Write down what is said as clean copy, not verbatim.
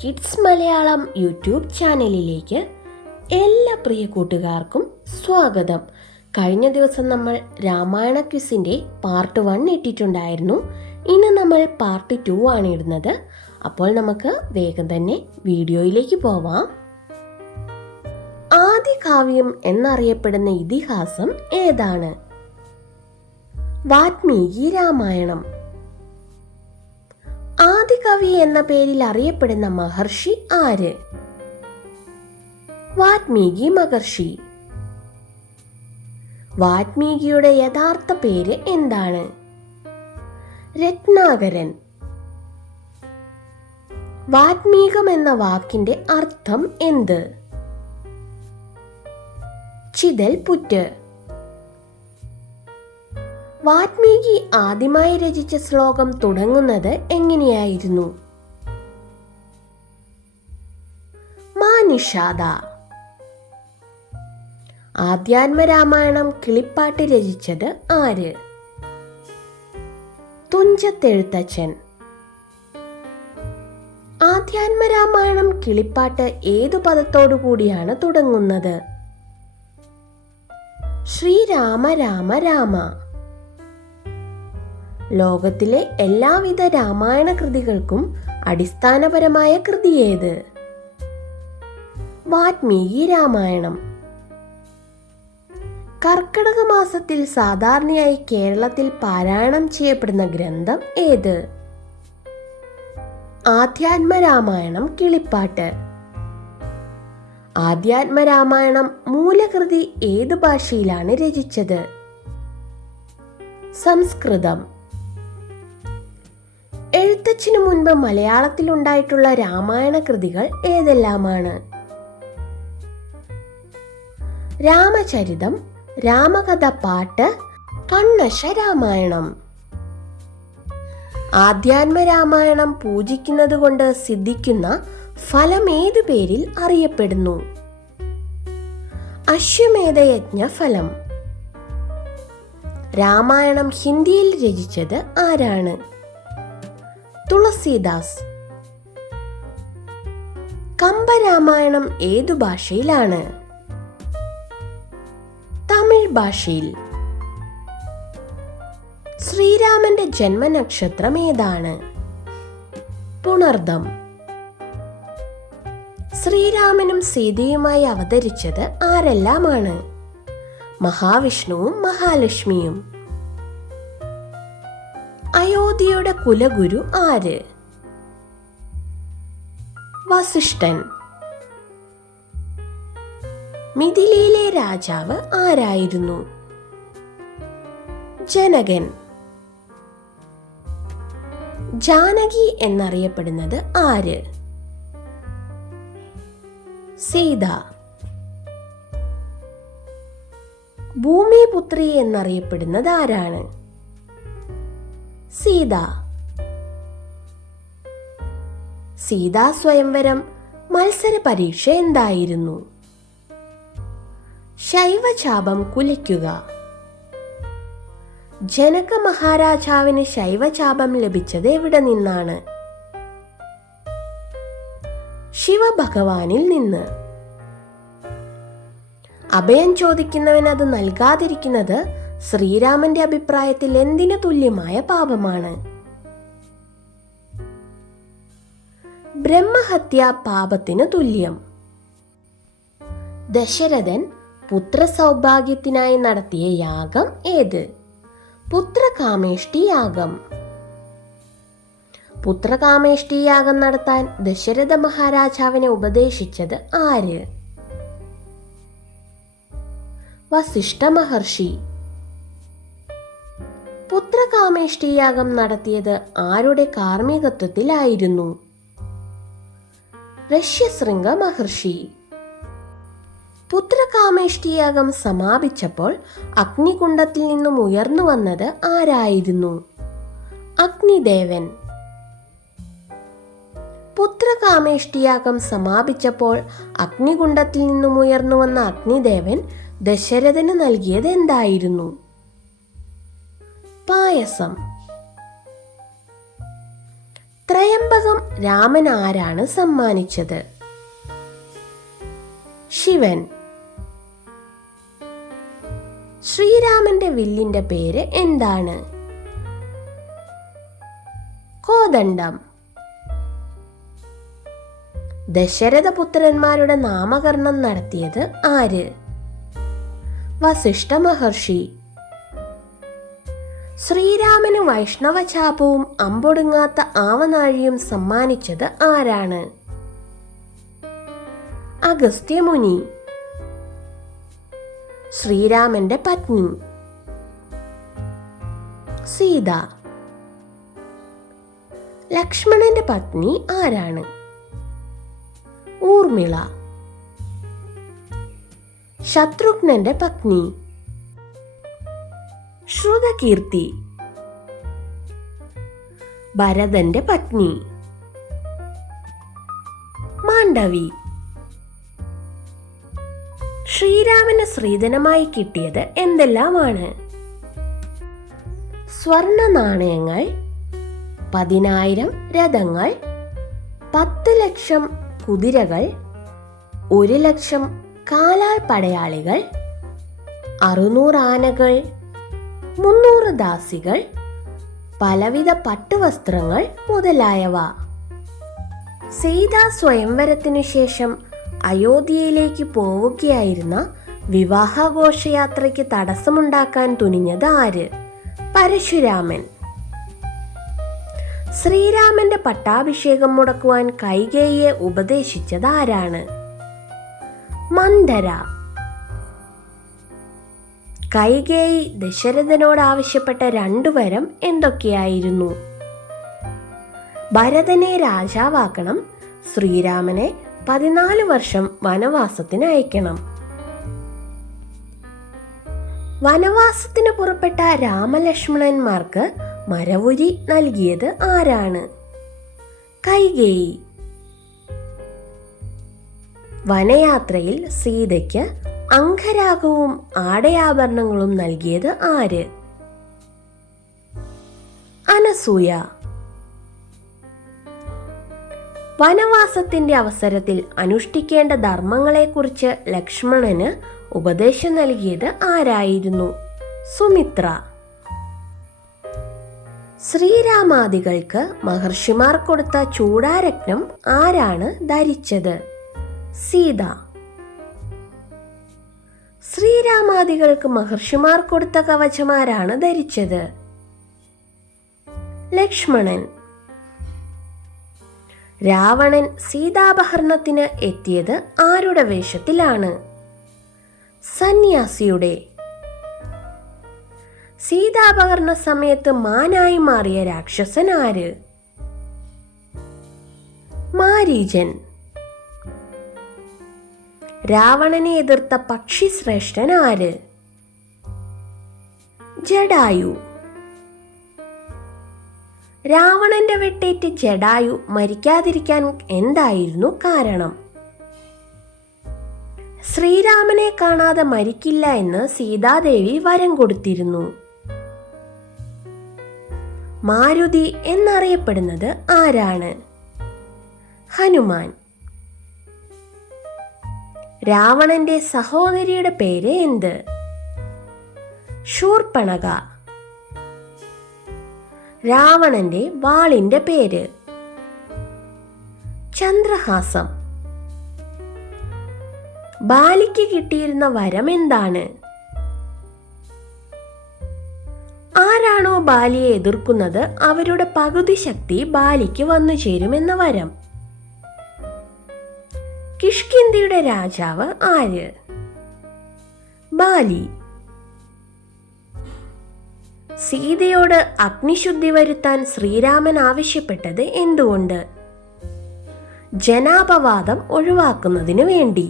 Kids Malayalam YouTube ചാനലിലേക്ക് എല്ലാ പ്രിയ കൂട്ടുകാർക്കും സ്വാഗതം. കഴിഞ്ഞ ദിവസം നമ്മൾ രാമായണ ക്വിസിൻ്റെ പാർട്ട് 1 ഇട്ടിട്ടുണ്ടായിരുന്നു. ഇന്ന് നമ്മൾ പാർട്ട് 2 ആണ് ഇടുന്നത്. അപ്പോൾ നമുക്ക് വേഗം തന്നെ വീഡിയോയിലേക്ക് പോവാം. ആദികാവ്യം എന്നറിയപ്പെടുന്ന ഇതിഹാസം ഏതാണ്? വാൽമീകി രാമായണം. ആദികവി എന്ന പേരിൽ അറിയപ്പെടുന്ന മഹർഷി ആര്? വാൽമീകി മഹർഷി. വാൽമീകിയുടെ യഥാർത്ഥ പേര് എന്താണ്? രത്നാകരൻ. വാൽമീകം എന്ന വാക്കിന്റെ അർത്ഥം എന്ത്? ചിതൽ പുറ്റ്. വാൽമീകി ആദ്യമായി രചിച്ച ശ്ലോകം തുടങ്ങുന്നത് എങ്ങനെയായിരുന്നു? മാനിഷാദ. ആധ്യാത്മരാമായണം കിളിപ്പാട്ട് രചിച്ചത് ആര്? തുഞ്ചത്തെഴുത്തച്ഛൻ. ആധ്യാത്മരാമായണം കിളിപ്പാട്ട് ഏതു പദത്തോടു കൂടിയാണ് തുടങ്ങുന്നത്? ശ്രീരാമ രാമ രാമ. ലോകത്തിലെ എല്ലാവിധ രാമായണ കൃതികൾക്കും അടിസ്ഥാനപരമായ കൃതി ഏത്? വാൽമീകി രാമായണം. കർക്കിടക മാസത്തിൽ സാധാരണയായി കേരളത്തിൽ പാരായണം ചെയ്യപ്പെടുന്ന ഗ്രന്ഥം ഏത്? ആധ്യാത്മരാമായണം കിളിപ്പാട്ട്. ആധ്യാത്മരാമായണം മൂലകൃതി ഏത് ഭാഷയിലാണ് രചിച്ചത്? സംസ്കൃതം. എഴുത്തച്ഛനു മുൻപ് മലയാളത്തിൽ ഉണ്ടായിട്ടുള്ള രാമായണ കൃതികൾ ഏതെല്ലാമാണ്? രാമചരിതം, രാമകഥ പാട്ട്, കണ്ണശ രാമായണം. ആധ്യാത്മരാമായണം പൂജിക്കുന്നത് കൊണ്ട് സിദ്ധിക്കുന്ന ഫലം ഏതു പേരിൽ അറിയപ്പെടുന്നു? അശ്വമേധയജ്ഞ ഫലം. രാമായണം ഹിന്ദിയിൽ രചിച്ചത് ആരാണ്? തുളസീദാസ്. കമ്പരാമായണം ഏതു ഭാഷയിലാണ്? തമിഴ് ഭാഷയിൽ. ശ്രീരാമന്റെ ജന്മനക്ഷത്രം ഏതാണ്? പുണർദം. ശ്രീരാമനും സീതയുമായി അവതരിച്ചത് ആരെല്ലാമാണ്? മഹാവിഷ്ണുവും മഹാലക്ഷ്മിയും. അയോധ്യയുടെ കുലഗുരു ആര്? വസിഷ്ഠൻ. മിഥിലയിലെ രാജാവ് ആരായിരുന്നു? ജനകൻ. ജാനകി എന്നറിയപ്പെടുന്നത് ആര്? സീത. ഭൂമിപുത്രി എന്നറിയപ്പെടുന്നത് ആരാണ്? സീത. സീതാ സ്വയംവരം മത്സര പരീക്ഷ എന്തായിരുന്നു? ശൈവചാപം കുലയ്ക്കുക. ജനക മഹാരാജാവിന് ശൈവചാപം ലഭിച്ചത് എവിടെ നിന്നാണ്? ശിവഭഗവാനിൽ നിന്ന്. അഭയം ചോദിക്കുന്നവൻ അത് നൽകാതിരിക്കുന്നത് ശ്രീരാമന്റെ അഭിപ്രായത്തിൽ എന്തിനു തുല്യമായ പാപമാണ്? ബ്രഹ്മഹത്യ പാപത്തിന് തുല്യം. ദശരഥൻ പുത്രസൗഭാഗ്യത്തിനായി നടത്തിയ യാഗം ഏത്? പുത്രകാമേഷ്ടി യാഗം. പുത്രകാമേഷ്ടി യാഗം നടത്താൻ ദശരഥ മഹാരാജാവിനെ ഉപദേശിച്ചത് ആര്? വസിഷ്ഠ മഹർഷി. പുത്രകാമേഷ്ടി യാഗം നടത്തിയത് ആരുടെ കാർമ്മികത്വത്തിലായിരുന്നു? ഋഷ്യശൃംഗ മഹർഷി. പുത്രകാമേഷ്ടി യാഗം സമാപിച്ചപ്പോൾ അഗ്നികുണ്ഡത്തിൽ നിന്നും ഉയർന്നു വന്നത് ആരായിരുന്നു? അഗ്നിദേവൻ. പുത്രകാമേഷ്ടി യാഗം സമാപിച്ചപ്പോൾ അഗ്നികുണ്ഡത്തിൽ നിന്നും ഉയർന്നു വന്ന അഗ്നിദേവൻ ദശരഥന് നൽകിയത് എന്തായിരുന്നു? പായസം. ത്രയംബകം രാമൻ ആരാണ് സമ്മാനിച്ചത്? ശിവൻ. ശ്രീരാമന്റെ വില്ലിന്റെ പേര് എന്താണ്? കോദണ്ഡം. ദശരഥപുത്രന്മാരുടെ നാമകരണം നടത്തിയത് ആര്? വസിഷ്ഠ മഹർഷി. ശ്രീരാമന് വൈഷ്ണവ ചാപവും അമ്പൊടുങ്ങാത്ത ആവനാഴിയും സമ്മാനിച്ചത് ആരാണ്? അഗസ്ത്യമുനി. ശ്രീരാമന്റെ പത്നി സീത. ലക്ഷ്മണന്റെ പത്നി ആരാണ്? ഊർമിള. ശത്രുഘ്നന്റെ പത്നി ശ്രുതകീർത്തി. ഭരതന്റെ പത്നി മാണ്ഡവി. ശ്രീരാമന് ശ്രീധനമായി കിട്ടിയത് എന്തെല്ലാമാണ്? സ്വർണ നാണയങ്ങൾ, 10,000 രഥങ്ങൾ, 10,00,000 കുതിരകൾ, 1,00,000 കാലാൾ പടയാളികൾ, 600 ആനകൾ, 300 ദാസികൾ, പലവിധ പട്ടുവസ്ത്രങ്ങൾ മുതലായവ. സീതാ സ്വയംവരത്തിനു ശേഷം അയോധ്യയിലേക്ക് പോവുകയായിരുന്ന വിവാഹഘോഷയാത്രയ്ക്ക് തടസ്സമുണ്ടാക്കാൻ തുനിഞ്ഞത് ആര്? പരശുരാമൻ. ശ്രീരാമന്റെ പട്ടാഭിഷേകം മുടക്കുവാൻ കൈകേയിയെ ഉപദേശിച്ചത് ആരാണ്? മന്ദര. കൈകേയി ദശരഥനോട് ആവശ്യപ്പെട്ട 2 വരം എന്തൊക്കെയായിരുന്നു? ഭരതനെ രാജാവാക്കണം, ശ്രീരാമനെ 14 വർഷം വനവാസത്തിന് അയക്കണം. വനവാസത്തിന് പുറപ്പെട്ട രാമലക്ഷ്മണന്മാർക്ക് മരവുരി നൽകിയത് ആരാണ്? കൈകേയി. വനയാത്രയിൽ സീതയ്ക്ക് അംഗരാഗവും ആടയാഭരണങ്ങളും നൽകിയത് ആര്? അനസൂയ. വനവാസത്തിന്റെ അവസരത്തിൽ അനുഷ്ഠിക്കേണ്ട ധർമ്മങ്ങളെക്കുറിച്ച് ലക്ഷ്മണന് ഉപദേശം നൽകിയത് ആരായിരുന്നു? സുമിത്ര. ശ്രീരാമാദികൾക്ക് മഹർഷിമാർ കൊടുത്ത ചൂഡാരത്നം ആരാണ് ധരിച്ചത്? സീത. ശ്രീരാമാദികൾക്ക് മഹർഷിമാർ കൊടുത്ത കവചമാരാണ് ധരിച്ചത്? ലക്ഷ്മണൻ. രാവണൻ സീതാപഹരണത്തിന് എത്തിയത് ആരുടെ വേഷത്തിലാണ്? സന്യാസിയുടെ. സീതാപഹരണ സമയത്ത് മാനായി മാറിയ രാക്ഷസൻ ആര്? മാരീചൻ. രാവണനെ എതിർത്ത പക്ഷി ശ്രേഷ്ഠൻ ആര്? ജടായു. രാവണന്റെ വെട്ടേറ്റ് ജടായു മരിക്കാതിരിക്കാൻ എന്തായിരുന്നു കാരണം? ശ്രീരാമനെ കാണാതെ മരിക്കില്ല എന്ന് സീതാദേവി വരം കൊടുത്തിരുന്നു. മാരുതി എന്നറിയപ്പെടുന്നത് ആരാണ്? ഹനുമാൻ. രാവണന്റെ സഹോദരിയുടെ പേര് എന്ത്? ശൂർപ്പണഖ. രാവണന്റെ വാളിന്റെ പേര്? ചന്ദ്രഹാസം. ബാലിക്ക് കിട്ടിയിരുന്ന വരം എന്താണ്? ആരാണോ ബാലിയെ എതിർക്കുന്നത് അവരുടെ പകുതി ശക്തി ബാലിക്ക് വന്നു ചേരുമെന്ന വരം. കിഷ്കിന്ധിയുടെ രാജാവ് ആര്? ബാലി. സീതയോട് അഗ്നിശുദ്ധി വരുത്താൻ ശ്രീരാമൻ ആവശ്യപ്പെട്ടത് എന്തുകൊണ്ട്? ജനാപവാദം ഒഴിവാക്കുന്നതിന് വേണ്ടി.